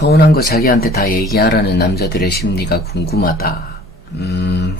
서운한 거 자기한테 다 얘기하라는 남자들의 심리가 궁금하다.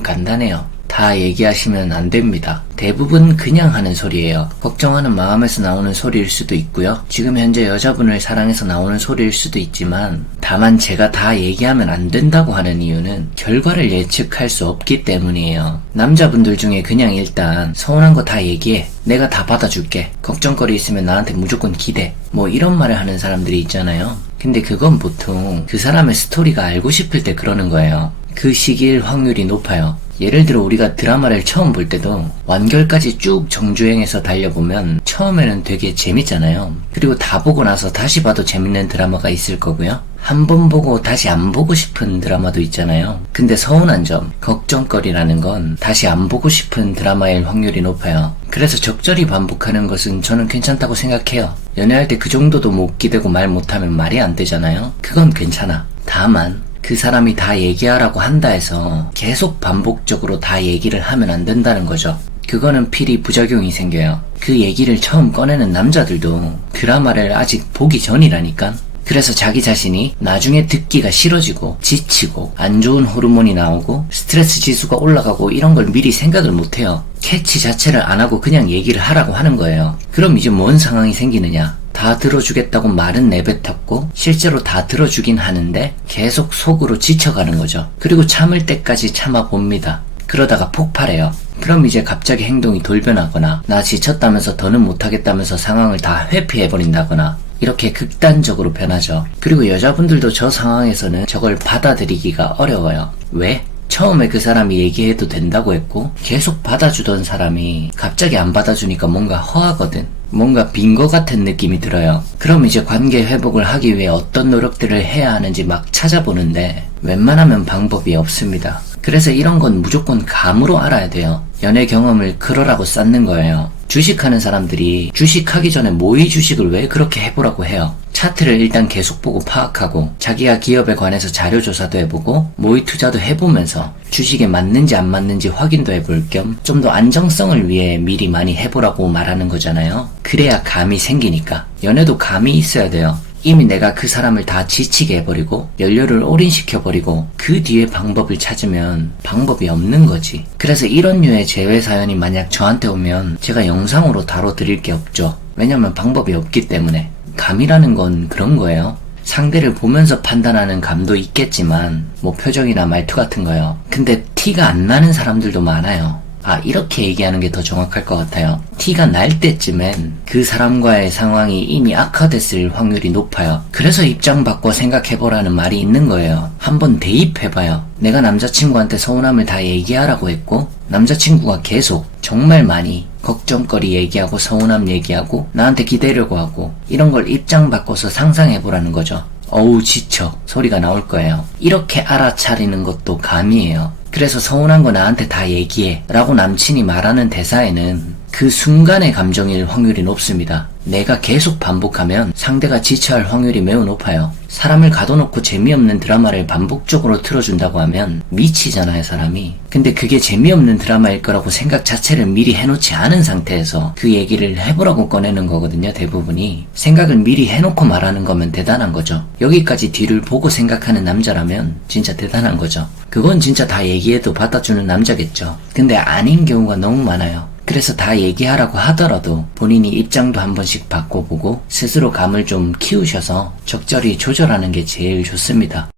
간단해요. 다 얘기하시면 안 됩니다. 대부분 그냥 하는 소리예요. 걱정하는 마음에서 나오는 소리일 수도 있고요. 지금 현재 여자분을 사랑해서 나오는 소리일 수도 있지만, 다만 제가 다 얘기하면 안 된다고 하는 이유는 결과를 예측할 수 없기 때문이에요. 남자분들 중에 그냥 일단 서운한 거 다 얘기해, 내가 다 받아줄게, 걱정거리 있으면 나한테 무조건 기대, 뭐 이런 말을 하는 사람들이 있잖아요. 근데 그건 보통 그 사람의 스토리가 알고 싶을 때 그러는 거예요. 그 시기일 확률이 높아요. 예를 들어 우리가 드라마를 처음 볼 때도 완결까지 쭉 정주행해서 달려보면 처음에는 되게 재밌잖아요. 그리고 다 보고 나서 다시 봐도 재밌는 드라마가 있을 거고요. 한 번 보고 다시 안 보고 싶은 드라마도 있잖아요. 근데 서운한 점, 걱정거리라는 건 다시 안 보고 싶은 드라마일 확률이 높아요. 그래서 적절히 반복하는 것은 저는 괜찮다고 생각해요. 연애할 때 그 정도도 못 기대고 말 못하면 말이 안 되잖아요. 그건 괜찮아. 다만 그 사람이 다 얘기하라고 한다 해서 계속 반복적으로 다 얘기를 하면 안 된다는 거죠. 그거는 필히 부작용이 생겨요. 그 얘기를 처음 꺼내는 남자들도 드라마를 아직 보기 전이라니까. 그래서 자기 자신이 나중에 듣기가 싫어지고 지치고 안 좋은 호르몬이 나오고 스트레스 지수가 올라가고 이런 걸 미리 생각을 못해요. 캐치 자체를 안 하고 그냥 얘기를 하라고 하는 거예요. 그럼 이제 뭔 상황이 생기느냐? 다 들어주겠다고 말은 내뱉었고 실제로 다 들어주긴 하는데 계속 속으로 지쳐가는 거죠. 그리고 참을 때까지 참아봅니다. 그러다가 폭발해요. 그럼 이제 갑자기 행동이 돌변하거나 나 지쳤다면서 더는 못하겠다면서 상황을 다 회피해버린다거나 이렇게 극단적으로 변하죠. 그리고 여자분들도 저 상황에서는 저걸 받아들이기가 어려워요. 왜? 처음에 그 사람이 얘기해도 된다고 했고 계속 받아주던 사람이 갑자기 안 받아주니까 뭔가 허하거든. 뭔가 빈 거 같은 느낌이 들어요. 그럼 이제 관계 회복을 하기 위해 어떤 노력들을 해야 하는지 막 찾아보는데 웬만하면 방법이 없습니다. 그래서 이런 건 무조건 감으로 알아야 돼요. 연애 경험을 그러라고 쌓는 거예요. 주식하는 사람들이 주식하기 전에 모의 주식을 왜 그렇게 해보라고 해요. 차트를 일단 계속 보고 파악하고 자기가 기업에 관해서 자료 조사도 해보고 모의 투자도 해보면서 주식에 맞는지 안 맞는지 확인도 해볼 겸 좀 더 안정성을 위해 미리 많이 해보라고 말하는 거잖아요. 그래야 감이 생기니까. 연애도 감이 있어야 돼요. 이미 내가 그 사람을 다 지치게 해버리고 연료를 올인시켜버리고 그 뒤에 방법을 찾으면 방법이 없는 거지. 그래서 이런 류의 재회 사연이 만약 저한테 오면 제가 영상으로 다뤄드릴 게 없죠. 왜냐면 방법이 없기 때문에. 감이라는 건 그런 거예요. 상대를 보면서 판단하는 감도 있겠지만 뭐 표정이나 말투 같은 거요. 근데 티가 안 나는 사람들도 많아요. 이렇게 얘기하는 게 더 정확할 것 같아요. 티가 날 때쯤엔 그 사람과의 상황이 이미 악화됐을 확률이 높아요. 그래서 입장 바꿔 생각해보라는 말이 있는 거예요. 한번 대입해봐요. 내가 남자친구한테 서운함을 다 얘기하라고 했고 남자친구가 계속 정말 많이 걱정거리 얘기하고 서운함 얘기하고 나한테 기대려고 하고 이런 걸 입장 바꿔서 상상해보라는 거죠. 어우 지쳐 소리가 나올 거예요. 이렇게 알아차리는 것도 감이에요. 그래서 서운한 거 나한테 다 얘기해 라고 남친이 말하는 대사에는 그 순간의 감정일 확률이 높습니다. 내가 계속 반복하면 상대가 지쳐할 확률이 매우 높아요. 사람을 가둬놓고 재미없는 드라마를 반복적으로 틀어준다고 하면 미치잖아요, 사람이. 근데 그게 재미없는 드라마일 거라고 생각 자체를 미리 해놓지 않은 상태에서 그 얘기를 해보라고 꺼내는 거거든요, 대부분이. 생각을 미리 해놓고 말하는 거면 대단한 거죠. 여기까지 뒤를 보고 생각하는 남자라면 진짜 대단한 거죠. 그건 진짜 다 얘기해도 받아주는 남자겠죠. 근데 아닌 경우가 너무 많아요. 그래서 다 얘기하라고 하더라도 본인이 입장도 한 번씩 바꿔보고 스스로 감을 좀 키우셔서 적절히 조절하는 게 제일 좋습니다.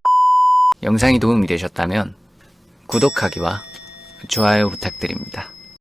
영상이 도움이 되셨다면 구독하기와 좋아요 부탁드립니다.